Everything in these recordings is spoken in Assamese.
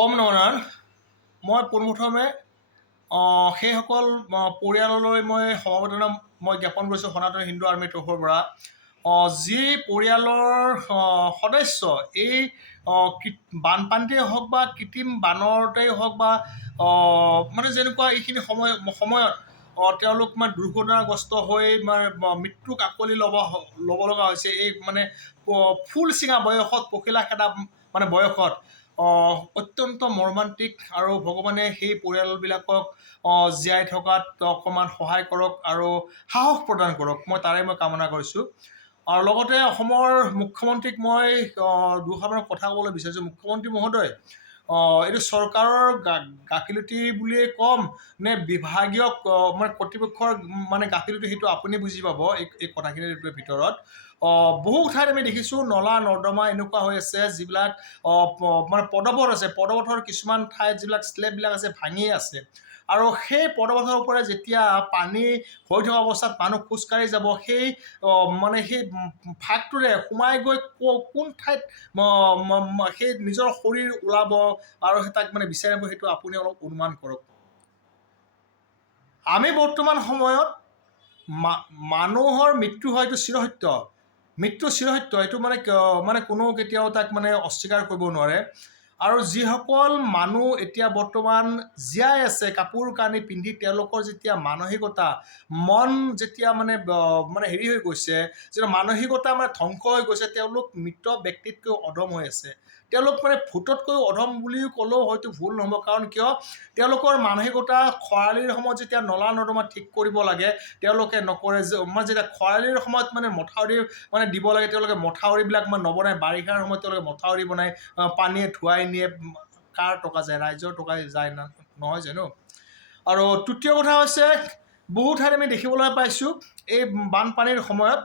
ওম নমঃ নাৰায়ণ। মই পোনপ্ৰথমে সেইসকল পৰিয়াললৈ মই সমবেদনা জ্ঞাপন কৰিছোঁ সনাতন হিন্দু আৰ্মীৰ তৰফৰ পৰা। যি পৰিয়ালৰ সদস্য এই বানপানীতেই হওক বা কৃত্ৰিম বানতেই হওক বা মানে যেনেকুৱা এইখিনি সময়ত তেওঁলোক মানে দুৰ্ঘটনাগ্ৰস্ত হৈ মানে মৃত্যুক আকোৱালি ল'ব লগা হৈছে। এই মানে ফুল চিঙা বয়সত, পখিলা খেদা মানে বয়সত অত্যন্ত মৰ্মান্তিক, আৰু ভগৱানে সেই পৰিয়ালবিলাকক জীয়াই থকাত অকণমান সহায় কৰক আৰু সাহস প্ৰদান কৰক, মই কামনা কৰিছোঁ। আৰু লগতে অসমৰ মুখ্যমন্ত্ৰীক মই দুষাৰমান কথা ক'বলৈ বিচাৰিছোঁ। মুখ্যমন্ত্ৰী মহোদয়, এইটো চৰকাৰৰ গাফিলতি বুলিয়েই ক'ম নে বিভাগীয় মানে কৰ্তৃপক্ষৰ মানে গাফিলতি, সেইটো আপুনি বুজি পাব এই কথাখিনিৰ ভিতৰত। বহু ঠাইত আমি দেখিছোঁ নলা নৰ্দমা এনেকুৱা হৈ আছে যিবিলাক মানে পদপথ আছে, পদপথৰ কিছুমান ঠাইত যিবিলাক স্লেববিলাক আছে ভাঙি আছে, আৰু সেই পদপথৰ ওপৰত যেতিয়া পানী হৈ থকা অৱস্থাত মানুহ খোজকাঢ়ি যাব, সেই মানে সেই ফাঁকটোৰে সোমাই গৈ কোন ঠাইত সেই নিজৰ শৰীৰ ওলাব আৰু তাক মানে বিচাৰি নাপাব, সেইটো আপুনি অলপ অনুমান কৰক। আমি বৰ্তমান সময়ত মানুহৰ মৃত্যু হয়তো চিৰসত্য, মৃত্যু চিৰসত্য, এইটো মানে কোনো কেতিয়াও তাক মানে অস্বীকাৰ কৰিব নোৱাৰে। আৰু যিসকল মানুহ এতিয়া বৰ্তমান জীয়াই আছে কাপোৰ কানি পিন্ধি, তেওঁলোকৰ যেতিয়া মানসিকতা, মন যেতিয়া মানে হেৰি হৈ গৈছে, যেতিয়া মানসিকতা মানে ধ্বংস হৈ গৈছে, তেওঁলোক মৃত ব্যক্তিতকৈ অধম হৈ আছে। তেওঁলোক মানে ভূততকৈ অধম বুলিও ক'লেও হয়তো ভুল নহ'ব। কাৰণ কিয়, তেওঁলোকৰ মানসিকতা খৰালিৰ সময়ত যেতিয়া নলা নৰ্দমা ঠিক কৰিব লাগে তেওঁলোকে নকৰে, মানে যেতিয়া খৰালিৰ সময়ত মানে মথাউৰি মানে দিব লাগে তেওঁলোকে মথাউৰিবিলাক মানে নবনায়, বাৰিষাৰ সময়ত তেওঁলোকে মথাউৰি বনায়, পানীয়ে ধুৱাই নিয়ে। কাৰ টকা যায়? ৰাইজৰ টকা যায় না, নহয় জানো? আৰু তৃতীয় কথা হৈছে, বহু ঠাইত আমি দেখিবলৈ পাইছোঁ এই বানপানীৰ সময়ত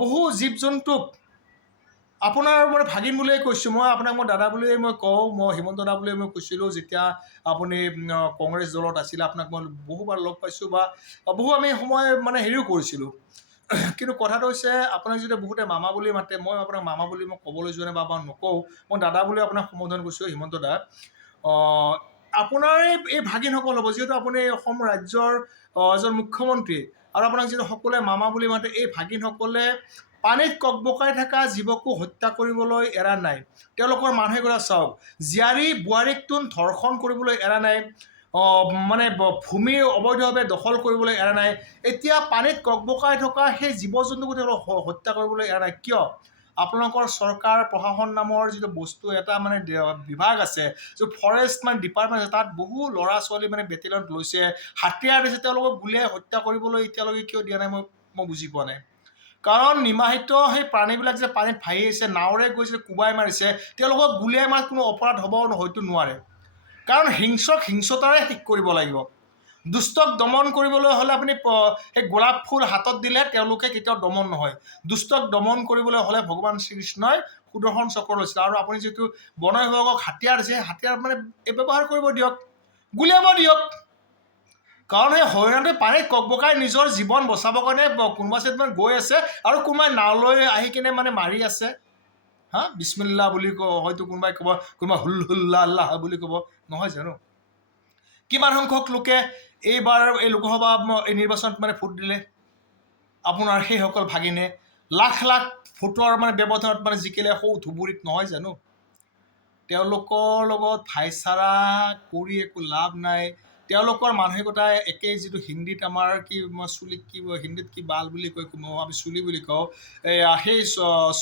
বহু জীৱ জন্তুক, আপোনাৰ মানে ভাগিন বুলিয়ে কৈছোঁ, মই আপোনাক মই দাদা বুলিয়ে মই কওঁ, মই হিমন্ত দা বুলিয়ে মই কৈছিলোঁ যেতিয়া আপুনি কংগ্ৰেছ দলত আছিলে। আপোনাক মই বহুবাৰ লগ পাইছোঁ বা বহু আমি সময় মানে হেৰিও কৰিছিলোঁ। কিন্তু কথাটো হৈছে, আপোনাক যেতিয়া বহুতে মামা বুলি মাতে, মই আপোনাক মামা বুলি মই ক'বলৈ যোৱা নাই বা নকওঁ, মই দাদা বুলি আপোনাক সম্বোধন কৰিছোঁ, হিমন্ত দা। আপোনাৰ এই ভাগিনসকল হ'ব, যিহেতু আপুনি অসম ৰাজ্যৰ এজন মুখ্যমন্ত্ৰী, আৰু আপোনাক যিহেতু সকলোৱে মামা বুলি মাতে, এই ভাগিনসকলে পানীত ককবকাই থকা জীৱকো হত্যা কৰিবলৈ এৰা নাই। তেওঁলোকৰ মানসিকতা চাওক, জীয়াৰী বোৱাৰীকটোন ধৰ্ষণ কৰিবলৈ এৰা নাই, মানে ভূমি অবৈধভাৱে দখল কৰিবলৈ এৰা নাই, এতিয়া পানীত ককবকাই থকা সেই জীৱ জন্তুকো তেওঁলোক হত্যা কৰিবলৈ এৰা নাই। কিয়? আপোনালোকৰ চৰকাৰ প্ৰশাসন নামৰ যিটো বস্তু, এটা মানে বিভাগ আছে, যিটো ফৰেষ্ট মানে ডিপাৰ্টমেণ্ট আছে, তাত বহু ল'ৰা ছোৱালী মানে বেটেলিয়নত লৈছে, হাতিয়াৰ দিছে, তেওঁলোকক গুলীয়াই হত্যা কৰিবলৈ এতিয়ালৈকে কিয় দিয়া নাই মই বুজি পোৱা নাই। কাৰণ নিমাহিত সেই প্ৰাণীবিলাক যে পানীত ভাহি আহিছে, নাৱেৰে গৈছে, কোবাই মাৰিছে, তেওঁলোকক গুলীয়াই মাৰাত কোনো অপৰাধ হ'ব হয়তো নোৱাৰে। কাৰণ হিংসক হিংসতাৰে শেষ কৰিব লাগিব। দুষ্টক দমন কৰিবলৈ হ'লে আপুনি সেই গোলাপ ফুল হাতত দিলে তেওঁলোকে কেতিয়াও দমন নহয়। দুষ্টক দমন কৰিবলৈ হ'লে ভগৱান শ্ৰীকৃষ্ণই সুদৰ্শন চক্ৰ লৈছিলে, আৰু আপুনি যিটো বন বিভাগক হাতিয়াৰ দিছে, হাতিয়াৰ মানে ব্যৱহাৰ কৰিব দিয়ক, গুলিয়াব দিয়ক। কাৰণ সেই হৰিণাটোৱে পানীত ককবকাই নিজৰ জীৱন বচাবৰ কাৰণে কোনোবা চাইড মানে গৈ আছে, আৰু কোনোবাই নাওলৈ আহি কিনে মানে মাৰি আছে। বিস্মিল্লাহ বুলি হয়তো কোনোবাই ক'ব, কোনোবাই হুল্লাহ আল্লাহ বুলি ক'ব, নহয় জানো? কিমান সংখ্যক লোকে এইবাৰ এই লোকসভা এই নিৰ্বাচনত মানে ভোট দিলে? আপোনাৰ সেইসকল ভাগিনে লাখ লাখ ভোটৰ মানে ব্যৱধানত মানে জিকিলে সৌ ধুবুৰীত, নহয় জানো? তেওঁলোকৰ লগত ভাইচাৰা কৰি একো লাভ নাই। তেওঁলোকৰ মানসিকতা একেই, যিটো হিন্দীত আমাৰ চুলিক হিন্দীত কি বাল বুলি কয়, আমি চুলি বুলি কওঁ, সেই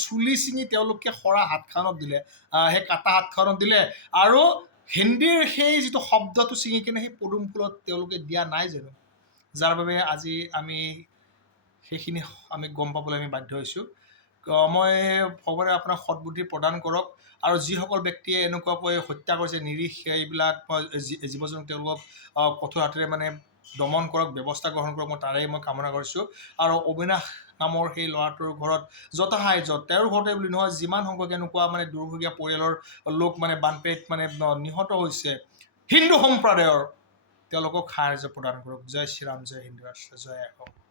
চুলি ছিঙি তেওঁলোকে সৰা হাতখনত দিলে, সেই কাটা হাতখনত দিলে, আৰু হিন্দীৰ সেই যিটো শব্দটো ছিঙি কিনে সেই পদুম ফুলত তেওঁলোকে দিয়া নাই জানো? যাৰ বাবে আজি আমি সেইখিনি আমি গম পাবলৈ আমি বাধ্য হৈছোঁ। মই ভগৱানে আপোনাক সৎবুদ্ধি প্ৰদান কৰক, আৰু যিসকল ব্যক্তিয়ে এনেকুৱাকৈ হত্যা কৰিছে নিৰীহ এইবিলাক জীৱ জন্তু, তেওঁলোকক কঠোৰ হাতেৰে মানে দমন কৰক, ব্যৱস্থা গ্ৰহণ কৰক, মই কামনা কৰিছোঁ। আৰু অবিনাশ নামৰ সেই ল'ৰাটোৰ ঘৰত যথাসাহাৰ্য, তেওঁৰ ঘৰতে বুলি নহয়, যিমান সংখ্যক এনেকুৱা মানে দুৰ্ভগীয়া পৰিয়ালৰ লোক মানে বানপানীত মানে নিহত হৈছে হিন্দু সম্প্ৰদায়ৰ, তেওঁলোকক সাহাৰ্য প্ৰদান কৰক। জয় শ্ৰীৰাম, জয় হিন্দু ৰাষ্ট্ৰ, জয় অসম।